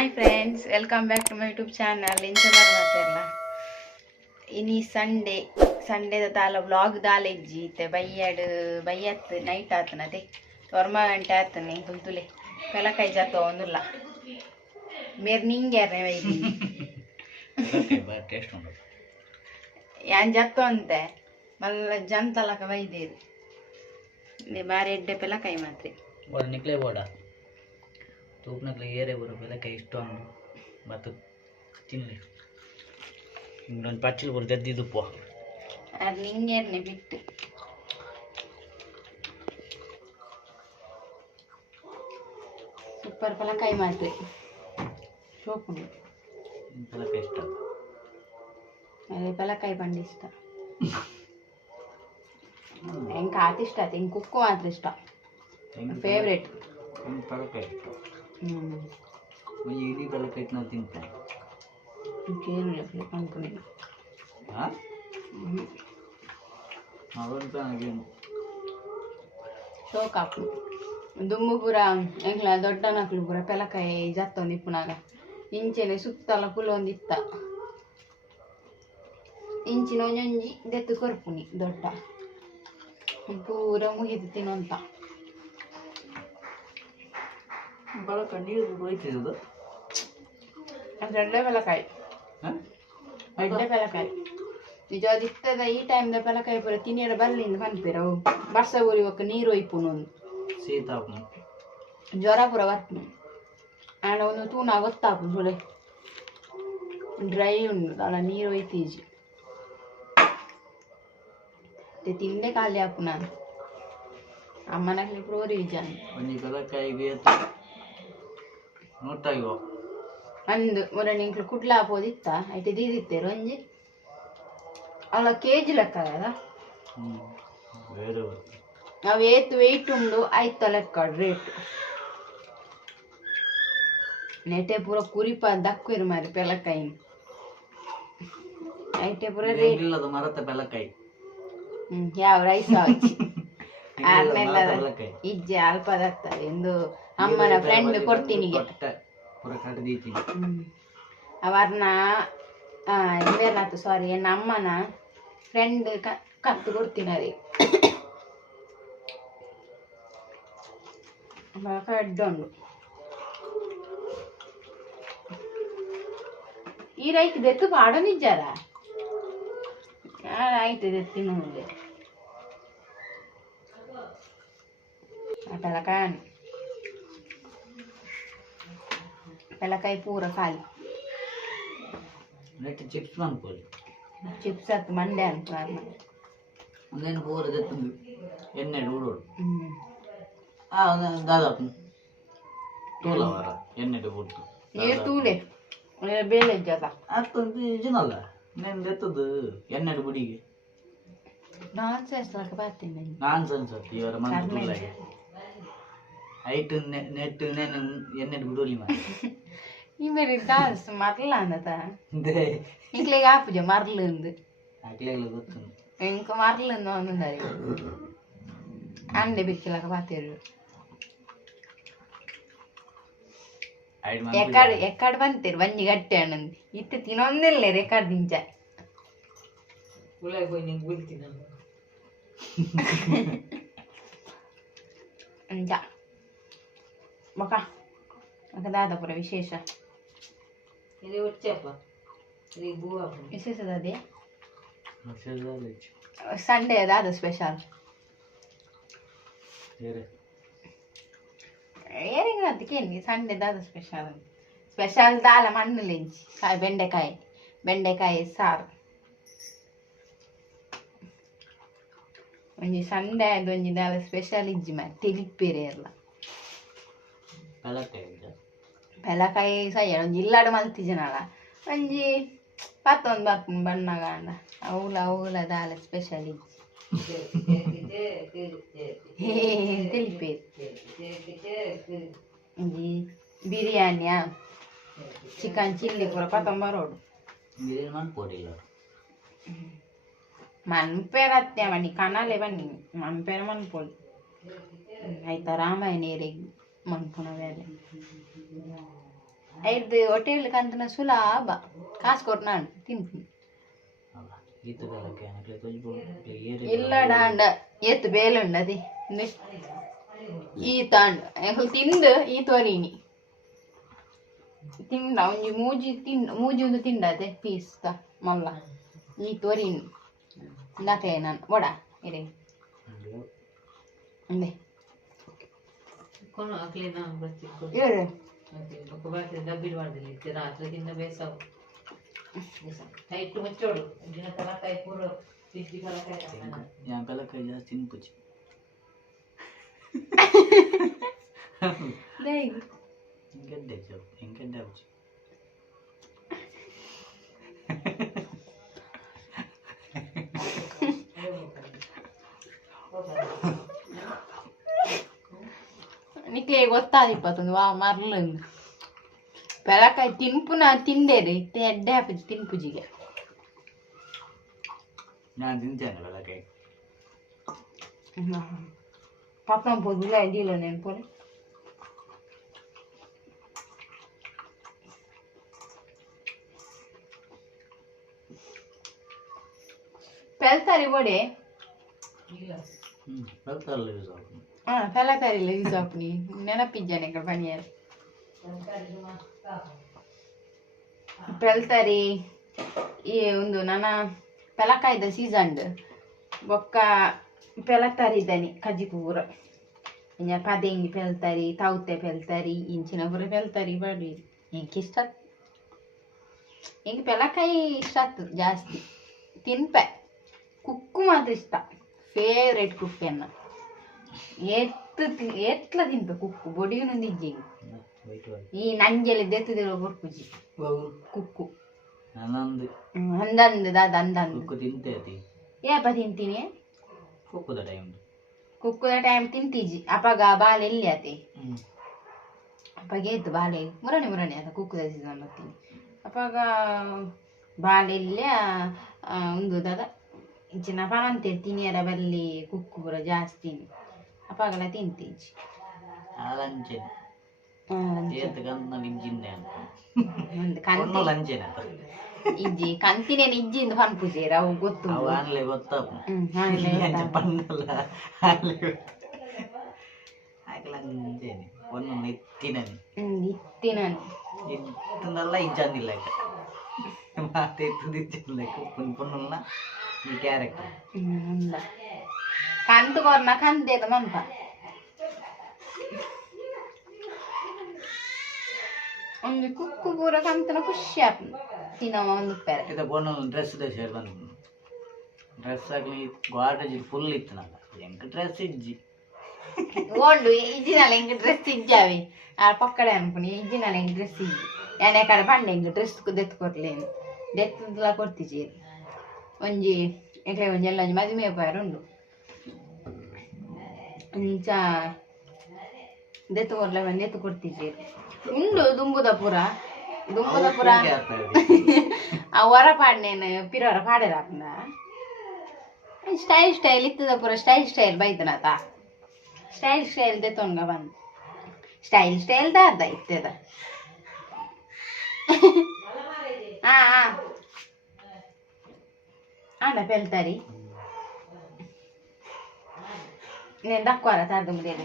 Hi friends, welcome back to my YouTube channel. ಇಂಚ ಬರ್ಮತ್ತಿರಲ್ಲ ಇನಿ ಸಂಡೇದ ತಾಲ ವ್ಲಾಗ್ ದಾಲೆಜ್ಜಿ ಇತ್ತೆ ಬೈಯತ್ ನೈಟ್ ಆತನದೆ ವರ್ಮ ಗಂಟೆ ಆತನೆ ತುಲ್ತುಲೆ ಪೆಲಕಾಯಿ ಜಾತ ಒಂದಿಲ್ಲ ಮೇರ್ ನಿಂಗ್ಯಾರೆ ವೈದಿ ಯಾನ್ ಜತ್ತು ಅಂತೆ ಮಲ್ಲ ಜಂತಲಕ ವೈದೇರು ಬಾರಿ ಎಡ್ಡೆ ಪೆಲಕಾಯಿ ಮಾತ್ರ ನಿಕ್ಲೆ ಬೋಡ ತೂಪ್ನಕ್ಲೆ ಏರೆ ಬರೋ ಬೆಲಕಾಯಿ ಇಷ್ಟ ಅಂದು ಮತ್ತು ತಿನ್ನಲಿ ಇನ್ನೊಂದು ಪಚ್ಚಲು ಬರೋ ದದ್ದಿದ್ದು ಪೋ ಅದು ನಿಂಗೇರ್ನೆ ಬಿಟ್ಟು ಸೂಪರ್ ಪೆಲಕಾಯಿ ಮಾತ್ರ ಸೋಪು ಬೆಲಕಾಯಿ ಇಷ್ಟ ಅದೇ ಪೆಲಕಾಯಿ ಬಂದು ಇಷ್ಟ ಹೆಂಗೆ ಕಾತು ಇಷ್ಟ ಆಯ್ತು ಹಿಂಗೆ ಕುಕ್ಕು ಮಾತ್ರ ಇಷ್ಟ ಫೇವ್ರೇಟ್ ಬೆಲಕಾಯಿ ಇಷ್ಟ ಇಡೀ ಬೆಲಕಾಯಿ ನಾವು ತಿಂತೇವೆ ಅನ್ಕೊಂಡು ಹಾಂ ಅದಂತ ಹಾಗೇನು ಶೋಕಾಪು ದುಮ್ಮು ಪೂರ ಎಂಗ್ಲ ದೊಡ್ಡ ನಕ್ಲು ಪೂರ ಪೆಲಕಾಯಿ ಜತ್ತೊಂದು ಇಪ್ಪುನಾಗ ಇಂಚೆನೆ ಸುತ್ತಲ ಪುಲೊಂದಿತ್ತ ಇಂಚಿನ ಒಂಜೊಂಜಿ ದೆತ್ತು ಕೊರ್ಪುನಿ ದೊಡ್ಡ ಪೂರ ಮುಗಿದು ತಿನ್ನೋಂತ ಬೆಲಕ ನೀರು ಹೋಯ್ತಿದ್ದು ಅದರಲ್ಲೇ ಪೆಲಕಾಯಿ ಅಡ್ಡೆ ಪೆಲಕಾಯಿ ನಿಜ ಇತ್ತದ ಈ ಟೈಮ್ದ ಪೆಲಕಾಯಿ ಪೂರ ತಿನ್ನಿರ ಬಲ್ಲಿಂದ ಬಂದ್ಪೇರ ಅವು ಬರ್ಸ ಊರಿ ಒಕ್ಕ ನೀರು ಒಯ್ಪುನು ಸೀತಾಪು ಜ್ವರ ಪೂರ ಬರ್ಪುನು ಆಂಡ ಒಂದು ತೂನ ಗೊತ್ತಾಪು ಸುಳೆ ಡ್ರೈ ಉಂಡು ಅಲ್ಲ ನೀರು ಒಯ್ತೀಜಿ ತಿಂದೆ ಖಾಲಿ ಆಪು ನಾನು ಅಮ್ಮನಕ್ಲಿ ಪ್ರೋರಿ ವಿಜಾನ ಒಂಜಿ ಬೆಲಕಾಯಿಗೆ ನೋಟಾಗೋ ಅಂದು ಮೊನ್ನೆ ಇಂಕ್ಲು ಕುಡ್ಲ ಆಪೋದಿತ್ತ ಐತೆ ದೀದಿತ್ತೇರು ಒಂಜಿ ಅಲ್ಲ ಕೆಜಿ ಲೆಕ್ಕ ಅದ ಬೇರೆ ನಾವು ಏತ್ ವೆಯ್ಟ್ ಉಂಡು ಆಯ್ತ ಲೆಕ್ಕ ರೇಟ್ ನೆಟೆ ಪೂರ ಕುರಿಪ ದಕ್ಕಿರು ಮಾರಿ ಪೆಲಕಾಯಿ ಐಟೆ ಪೂರ ರೇಟ್ ಇಲ್ಲದ ಮರತ ಬೆಲಕಾಯಿ ಯಾವ ರೈಸ್ ಆರ್ನೆಲ್ಲ ಇಜ್ಜೆ ಅಲ್ಪದಾಗ್ತದೆ ಎಂದು ಅಮ್ಮನ ಫ್ರೆಂಡ್ ಕೊಡ್ತೀನಿಗೆ ಪೂರ ಕಡ್ದೀತೀನಿ ಅವರ್ನ ಬೇರ್ನಾತು ಸಾರಿ ಎನ್ನ ಅಮ್ಮನ ಫ್ರೆಂಡ್ ಕತ್ತು ಕೊಡ್ತೀನಿ ಅದೇ ಕಡ್ಡುಂಡು ಈ ರೈಟ್ ದೆತ್ತು ಪಾಡ ನಿಜಾರ ಆಯ್ತು ದೆತ್ತಿನ ಪೆಲಕಾಯಿ ಪೂರ ಖಾಲಿ ನೆಟ್ ಚಿಪ್ಸ್ ಅನ್ಕೊಳ್ಳಿ ಚಿಪ್ಸ್ ಹತ್ತು ಮಂಡೆ ಅಂತ ಒಂದೇನು ಪೂರ ದೆತ್ತಂದು ಎಣ್ಣೆ ಉಡೋಡು ದಾದಾಪು ತೂಲವರ ಎಣ್ಣೆ ಬಿಟ್ಟು ಏ ತೂಲೆ ಬೇಳೆ ಜಗ ಅತ್ತೊಂದು ಇದನ್ನಲ್ಲ నేను తెత్తదు ఎన్నడు గుడికి నాన్ సెన్స్ లాగా పాతింది నాన్ సెన్స్ ಇವರ ಮಂತ್ರುಲ ಐಟ್ ನೆಟ್ నేను ఎన్నడు గుడిలి మా ಈ ಮೇರಿ ದಾಸ್ ಮರ್ಲ ಅನ್ನತ ದೇ ಇಂಕ್ಲೆಗ ಆಪುಜ ಮರ್ಲಂದು ಅಕ್ಲೆಲ್ಲ ಗೊತ್ತು ಇಂಕ ಮರ್ಲಂದು ಅನ್ನಂದಾರಿ ಅಂಡೆ ಬಿಕ್ಕಿಲಾಗ ಪಾತಿರು ಎಕ್ಕಡ ಬಂತೀರಿ ಬಂಜಿ ಗಟ್ಟೆ ಅಣ್ಣಂದು ಇತ್ತು ತಿನ್ನೊಂದಿಲ್ಲ ರೆಕಾರ್ಡ್ ದಿಂಚ ಅಂಚ ಬಕ ದಾದ ಪುರ ವಿಶೇಷ ವಿಶೇಷದೇ ಸಂಡೇ ದಾದ ಸ್ಪೆಷಲ್ ಏನಿಗೆ ಅದಕ್ಕೇನು ಸಂಡೆ ದಾದ ಸ್ಪೆಷಲ್ ದಾಲ ಮಣ್ಣಲೆಂಚಿ ಬೆಂಡೆಕಾಯಿ ಸಾರು ಒಂಜಿ ಸಂಡೆ ಅದು ಒಂಜಿ ದಾಲ ಸ್ಪೆಷಲ್ ಇಜ್ಜಿ ಮಾಡಿ ತಿಳಿಪ್ಪೇರೆ ಎಲ್ಲ ಪೆಲಕಾಯಿ ಸಯ್ಯ ಒಂಜಿ ಇಲ್ಲಾಡು ಮಲ್ತಿಜನಲ್ಲ ಒಂಜಿ ಪತ್ತೊಂದು ಬಾಪು ಬಣ್ಣಗ ಅಂಡ ಅವಲ ದಾಲ ಸ್ಪೆಷಲ್ ಇಜ್ಜಿ ತಿಳಿಪೇರು ಒಂಜಿ ಬಿರಿಯಾನಿಯ ಚಿಕನ್ ಚಿಲ್ಲಿ ಪೂರ ಪತ್ತೊಂಬರೋಡು ಮನ್ಪೇರ ಅತ್ತೆ ಮನಿ ಕನಾಲೆ ಬನ್ನಿ ಮನ್ಪೇರ ಮನ್ಪೋಳಿ ಆಯ್ತಾ ರಾಮಾಯಣ ಏರಿಗೆ ಮನ್ಪುನ ಬೇರೆ ಐದು ಹೋಟೆಲ್ ಕಂತನ ಸುಲಭ ಕಾಸು ಕೊಟ್ಟು ನಾನು ತಿಂತೀನಿ ಇಲ್ಲಡ ಅಂಡ ಎತ್ತು ಬೇಲುಂಡ ಅದೇ ಈ ತಾಂಡ ತಿಂದು ಈ ತೋರಿನಿ ತಿಂಡ ಒಂಜಿ ಮೂಜಿ ಒಂದು ತಿಂಡದೆ ಪೀಸ್ ಮಲ್ಲ ಈ ತೋರಿನಿ ನಾಕೆ ನಾನು ಒಡ ಇರೇ ಅಂದೆ ಹೇಳು ಡಬ್ಬಿಡ್ ಮಾಡಿದಲ್ಲಿ ರಾತ್ರಿ ತಿಂದ ಬೇಸಾವು ಟೈಟ್ ಮುಚ್ಚೋಡು ದಿನ ಕಲಕಾಯಿ ಪೂರ ತಿಂಡಿ ಕಲಕಾಯಿ yang kalakai ಜಾಸ್ತಿ ತಿನ್ಪುಜಿ ಎಂಗೆಡ್ಡೆ ಜಾಬ್ ಎಂಗೆಡ್ಡೆ ಆಗುಜಿ ನಿಕ್ಲೆ ಗೊತ್ತಾದಿಪ್ಪತ್ತೊಂದು ವಾ ಮರ್ಲಂದು ಬೆಳಕಾಯಿ ತಿನ್ಪುನ ತಿಂದೇರಿ ಎಡ್ಡೆ ಹಾಪಿದ್ದು ತಿನ್ಪುಜಿಗೆ ನಾನು ತಿಂತೇನೆ ಬೆಳಕಾಯಿ ಪಾಪನ ಪೊದ್ದುಲ ಇದ್ದಿಲ್ಲ ನೆನ್ಪೋಲೆ ಪೆಲ್ತಾರಿ ಬೋಡೆ ಬೆಳ್ತಾರಲ್ಲ ಯೂಸ್ ಆಗುತ್ತೆ ಪೆಲಕಾರಿಲ್ಲ ಯೂಸ್ ಆಪ್ನಿ ನೆನಪಿದ್ದಾನೆ ఇక్కడ ಪನಿಯರ್ ಪೆಲ್ತಾರಿ ಈ ಒಂದು ನನ್ನ ಪೆಲಕಾಯ್ದ ಸೀಸನ್ ಬೊಕ್ಕ ಪೆಲತಾರಿ ಇದ್ದಾನೆ ಕಜ್ಜಿ ಪೂರ ಇಂಜ ಪದೆಂಗಿ ಪೆಲ್ತಾರಿ ತೌತೆ ಪೆಲ್ತಾರಿ ಇಂಚಿನ ಪೂರ ಪೆಲ್ತಾರಿ ಬಾಡಿ ಎಂಗೆ ಇಷ್ಟ ಎಂಗೆ ಪೆಲಕಾಯಿ ಇಷ್ಟ ಆಗ್ತದೆ ಜಾಸ್ತಿ ತಿನ್ಪೆ ಕುಕ್ಕು ಮಾತ್ರ ಇಷ್ಟ ಫೇವ್ರೇಟ್ ಕುಕ್ಕೆನ್ನ ಎತ್ಲ ತಿನ್ಪೆ ಕುಕ್ಕು ಬೊಡಿಗೂ ನಿಜ್ಜಿ ಈ ನಂಜೆಲ್ಲ ದೆತ್ತದಿರೋ ಕೊರ್ಪುಜಿ ಕುಕ್ಕು ಅಂದಂದು ದಾದ ಅಂದಂದು ಏಪ ತಿಂತೀನಿ ಕುಕ್ಕುದ ಟೈಮ್ ತಿಂತೀಜಿ ಅಪಗ ಬಾಲೆ ಎಲ್ಲಿ ಆತೆ ಅಪಗ ಎದ್ದು ಬಾಲೆ ಮುರಣಿ ಆತ ಕುಕ್ಕುದ ಸೀಸನ್ ಬರ್ತೀನಿ ಅಪಗ ಬಾಲೆ ಎಲ್ಲಿ ಒಂದು ದಾದ ಇಂಚಿನ ಪನಂತೆ ತಿನಿಯರ ಬಲ್ಲಿ ಕುಕ್ಕು ಪೂರ ಜಾಸ್ತಿ ಅಪಗಲ ತಿಂತೀಜಿ ಇಜ್ಜಿ ಕಂತಿನೇ ಇಜ್ಜಿಂದ ಪನ್ಪುಜೇರ ಅವು ಗೊತ್ತು ಇತ್ತಿನಲ್ಲ ಇಜ್ಜಂದಿಲ್ಲ ಮಾತೆ ಎತ್ತುದಿಲ್ಲ ಪುನ್ಪುನ್ನಲ್ಲ ಈ ಕ್ಯಾರೆಕ್ಟರ್ ಕಂತು ಕೊರ್ನ ಕಂತೇದ ಮನ್ಪ ಒಂದು ಕುಕ್ಕು ಪೂರ ಕಂತನ ಖುಷಿ ಆಗ್ತದೆ ತಿನ್ನವ ಒಂದು ಪೆರ ಇದು ಬೋನ ಡ್ರೆಸ್ ಶೇರ್ ಬಂದು ಡ್ರೆಸ್ ಆಗಲಿ ಗಾರ್ಡೇಜ್ ಫುಲ್ ಇತ್ತು ನಾನು ಎಂಕ ಡ್ರೆಸ್ ಇಜ್ಜಿ ಓಂಡು ಇಜ್ಜಿನಲ್ಲ ಹೆಂಗೆ ಡ್ರೆಸ್ ಇಜ್ಜಾವಿ ಆ ಪಕ್ಕಡೆ ಅನ್ಕೊಂಡು ಇಜ್ಜಿನಲ್ಲ ಹೆಂಗೆ ಡ್ರೆಸ್ ಇಜ್ಜಿ ಯಾನೆ ಕಡೆ ಬಂಡೆ ಹಿಂಗೆ ಡ್ರೆಸ್ ದೆತ್ತು ಕೊರ್ಲೇನು ದೆತ್ತಲ್ಲ ಕೊಡ್ತಿಜಿ ಒಂಜಿ ಎಕ್ಲೆ ಒಂಜಿ ಎಲ್ಲ ಒಂಜಿ ಮದುವೆ ಪಾಯರು ಉಂಡು ಇಂಚ ದೆತ್ತು ಕೊರ್ಲೆ ಬಂದು ಎತ್ತು ಕೊಡ್ತಿಜಿ ಉಂಡು ದುಂಬುದ ಪುರ ಆ ಹೊರ ಪಾಡ್ನೇನು ಪಿರೋರ ಪಾಡ್ಯಾರ ಹಾಕ್ನ ಸ್ಟೈಲ್ ಇತ್ತದ ಪುರ ಸ್ಟೈಲ್ ಬೈತನಾತ ಸ್ಟೈಲ್ ದೆತ್ತೊಂಗ ಬಂದು ಸ್ಟೈಲ್ ದಾದ ಇತ್ತದ ಆಂಡ ಪೆಲ್ತಾರಿ నేను తక్కువ అర్థం లేదు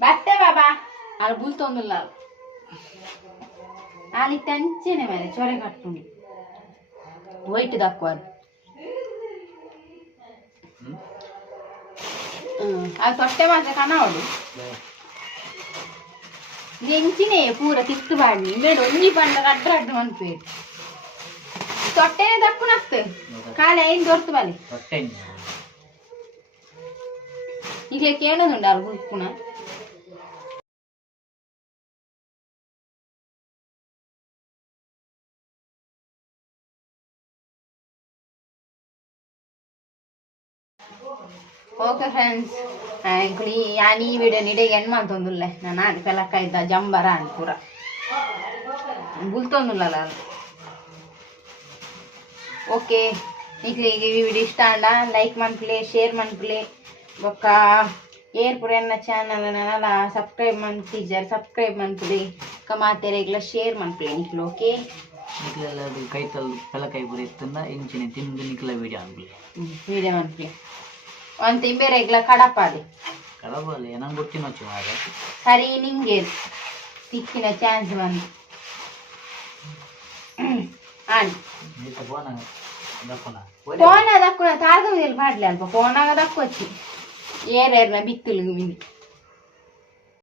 బట్టే బాబా వాళ్ళు బుల్తోందుల్లా వాళ్ళు తెంచేనే మరి చొరే కట్టుని వైట్ తక్కువ అది తొట్టే మాత్రం కనవాడు నెంచినే పూర తిట్టుబాడిని మేడు ఒంగి పండుగ అడ్డు అనిపోయాడు తొట్టేనే తక్కువ నస్తే ఖాళీ అయింది దొరుకుతుంది ఇట్లకి ఏనది ఉండాలి గుర్తుకున్నా ಓಕೆ ಫ್ರೆಂಡ್ಸ್ ಅಂಕುಲಿ ಯಾನ್ ಈ ವಿಡಿಯೋ ನಿಡೆಗೆ ಎಂಡ್ ಮಾಡ್ತೊಂದುಲ್ಲೆ ನಾನು ಆಡಿ ಪೆಲಕ್ಕಾಯ್ದ ಜಂಬರ ಅಂತ ಪೂರ ಗುಲ್ತೊಂದುಲ್ಲ ಓಕೆ నీకు ఈ వీడియో ఇష్ట అండ లైక్ మన్పులే షేర్ మన్పులే ఒక ಏರ್ಪುರ ಎನ್ನ ಚಾನಲ್ ನಾನಲ್ಲ ಸಬ್ಸ್ಕ್ರೈಬ್ ಮಾಡ್ತಿದ್ದಾರೆ ಸಬ್ಸ್ಕ್ರೈಬ್ ಮಾಡ್ತೀರಿ ಕಮಾತೆರೆಗ್ಲ ಶೇರ್ ಮಾಡ್ಕೊಳ್ಳಿ ನಿಕ್ಲು ಓಕೆ ನಿಕ್ಲೆಲ್ಲ ಅದು ಕೈತಲ್ ಪೆಲಕಾಯಿ ಪೂರ ಎತ್ತಂದ ಇಂಚಿನ ತಿಂದು ನಿಕ್ಲ ವೀಡಿಯೋ ಆಗ್ಲಿ ವಿಡಿಯೋ ಮಾಡ್ಕೊಳ್ಳಿ ಅಂತ ಬೇರೆಗ್ಲ ಕಡಪಾದೆ ಕಡಬಲ್ಲಿ ನಂಗೆ ಗೊತ್ತಿನ ವಚ್ಚು ಮಾರ ಸರಿ ನಿಂಗೆ ತಿಕ್ಕಿನ ಚಾನ್ಸ್ ಬಂದು ಆನ್ ನೀತ ಫೋನ ದಪ್ಪನ ಫೋನ್ ದಕ್ಕುನ ತಾಳ್ದೋದಿಲ್ಲ ಮಾಡ್ಲಿ ಅಲ್ಪ ಫೋನಾಗ ದಕ್ಕೊಚ್ಚಿ ಏರೇರ್ನ ಬಿತ್ತುಲ್ಗು ಮಿಂದಿ